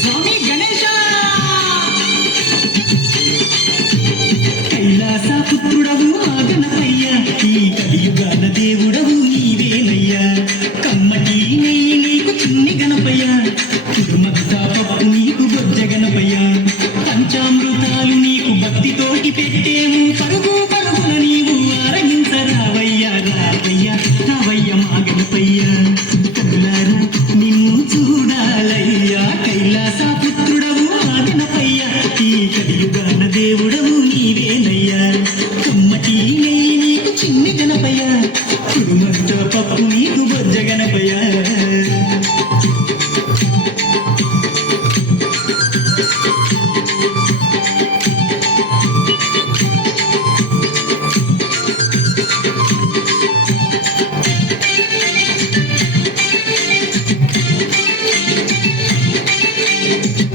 స్వామి గణేశ కైలాస పుత్రుడవు ఆ గణపయ్య, ఈ కలియుగాల దేవుడవు నీవేనయ్యా. కమ్మటి నెయ్యి నీకు చిన్ని గణపయ్య, కుడుమత్త పప్పు నీకు బొజ్జ గణపయ్య. పంచామృతాలు నీకు భక్తితోటి పెట్టేము, పరుగు పరుగున నీవు ఆరగించరావయ్యా. రావయ్యా రావయ్య మా గణపయ్య, కళ్ళారా నిన్ను చూడాలయ్యా. కైలాస పుత్రుడవు ఆ గణపయ్య, ఈ కలియుగాన దేవుడవు నీవేనయ్యా. కమ్మటి నెయ్యి నీకు చిన్ని గణపయ్య, కుడుమత్త పప్పు నీకు బొజ్జ గణపయ్య.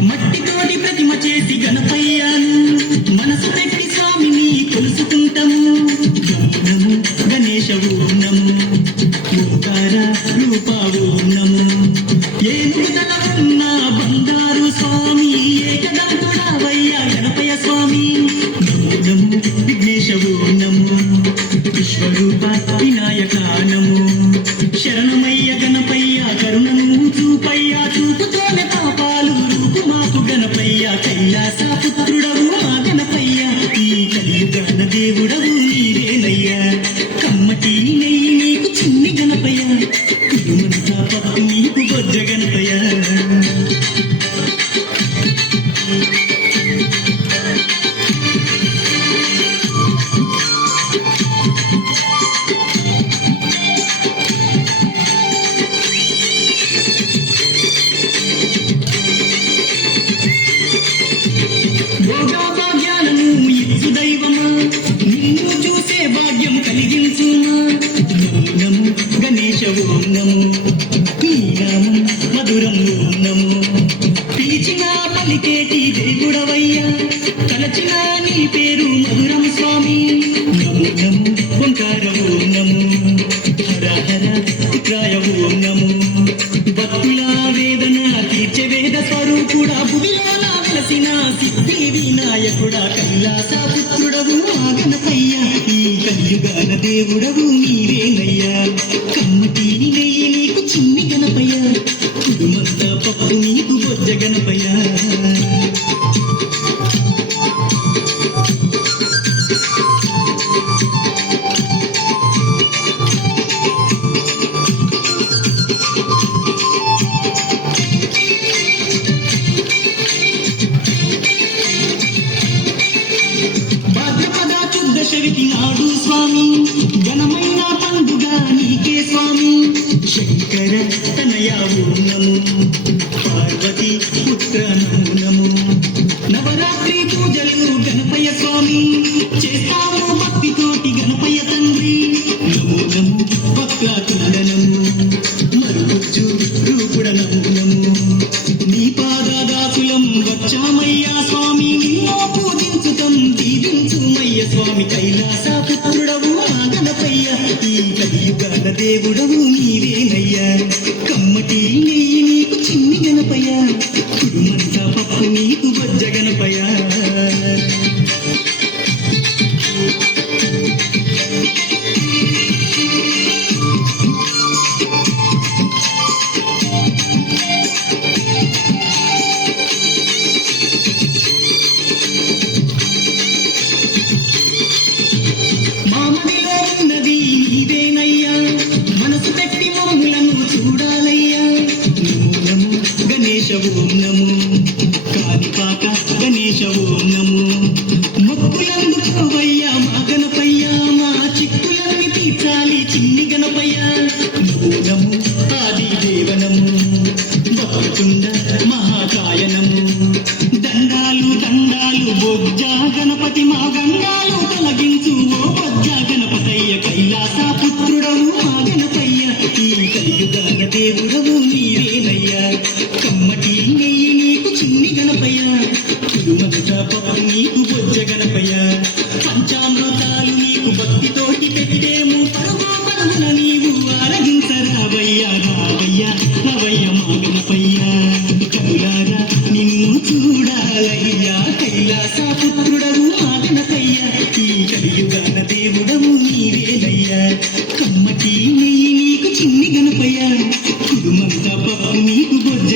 మట్టితోటి ప్రతిమ చేసి గణపయ్యాను, మనసు పెట్టి స్వామిని కొలుసుకుంటాము. గణము గణేశవు నము, ఓంకార రూపావు నము. ఏనుగుదల ఉన్న బంగారు స్వామి, ఏకదంతుడావయ్యా గణపయ్య స్వామి. నమో నమో విఘ్నేశవు నము, విశ్వరూప వినాయక నము. శరణమయ్య గణపయ్య, కరుణను చూపయ్యా. చూపుతోనే పాపాలు రూపు మాకు గణపయ్య. కైలాస పుత్రుడవు ఆ గణపయ్య, ఈ కలియుగాన దేవుడవు నీవేనయ్యా. కమ్మటి నెయ్యి నీకు చిన్ని గణపయ్య, కుడుమంత పప్పు నీకు బొజ్జ గణపయ్య. యోగా భాగ్యాలను ఇచ్చు దైవమా, నిన్ను చూసే భాగ్యం కలిగించుమా. నమో నమో గణేశ ఓం నమో, నీ నామం మధురం ఓం నమో. పిలిచిన పలికేటి దేవుడవయ్యా, తలచిన నీ పేరు మధురం స్వామి. నమో నమో ఓంకార ఓం నమో, హర హర విక్రాయ ఓం నమో. భక్తుల వేదన తీర్చే వేద స్వరూపుడా, భువిలోన వెలసిన సిద్ధి వినాయకుడా. కైలాస పుత్రుడవు ఆ గణపయ్య, ఈ కలియుగాన దేవుడవు నీవేనయ్యా. కమ్మటి నెయ్యి నీకు చిన్ని గణపయ్య, కుడుమంత పప్పు నీకు బొజ్జ గణపయ్య. భాద్రపద శుద్ధ షరితి నాడు స్వామి, ఘనమైన పండుగ నీకే స్వామి. శంకర తనయ ఓం నమో, పార్వతి పుత్ర నమో నమో. నవరాత్రి పూజలు గణపయ్య స్వామి, చేస్తాము భక్తితోటి గణపయ్య తండ్రి. నమో నమో వక్రతుండనము, మరుగుజ్జు రూపుడ నమో నమో. నీ పాదదాసులం వచ్చామయ్యా స్వామి, నిన్నో పూజించుతం దీవించుమయ్య స్వామి. కైలాస పుత్రుడవు ఆ గణపయ్య, ఈ కలియుగాన దేవుడవు నీవేనయ్యా. కమ్మటి నెయ్యి నీకు చిన్ని గణపయ్య, కుడుమంత పప్పు నీకు బొజ్జ గణపయ్య. మామదిలో ఉన్నది నీవేనయ్యా, మనసు పెట్టి మమ్ములను చూడాలయ్యా. నమో నమో గణేశ ఓం నమో, కాణిపాక గణేశ ఓం నమో. మొక్కులందుకోవయ్యా మా గణపయ్య, మా చిక్కులన్నీ తీర్చాలి చిన్ని గణపయ్య. నమో నమో ఆది దేవనము, వక్రతుండ మహాకాయనము. దండాలు దండాలు బొజ్జ గణపతి, మా గండాలు తొలగించు ఓ బొజ్జ గణపతయ్య. కైలాస పుత్రుడవు మా గణపయ్య, ఈ కలియుగాన దేవుడవు నీవేనయ్యా. కమ్మటి నెయ్యి నీకు చిన్ని గణపయ్య, కుడుమంత పప్పు నీకు బొజ్జ గణపయ్య. పంచామృతాలు నీకు భక్తితోటి పెట్టేము, పరుగు పరుగున కలియుగాన దేవుడము నీవేనయ్యా కమ్మటి నెయ్యి నీకు చిన్ని గణపయ్య కుడుమంతా పప్పు నీకు బొజ్జ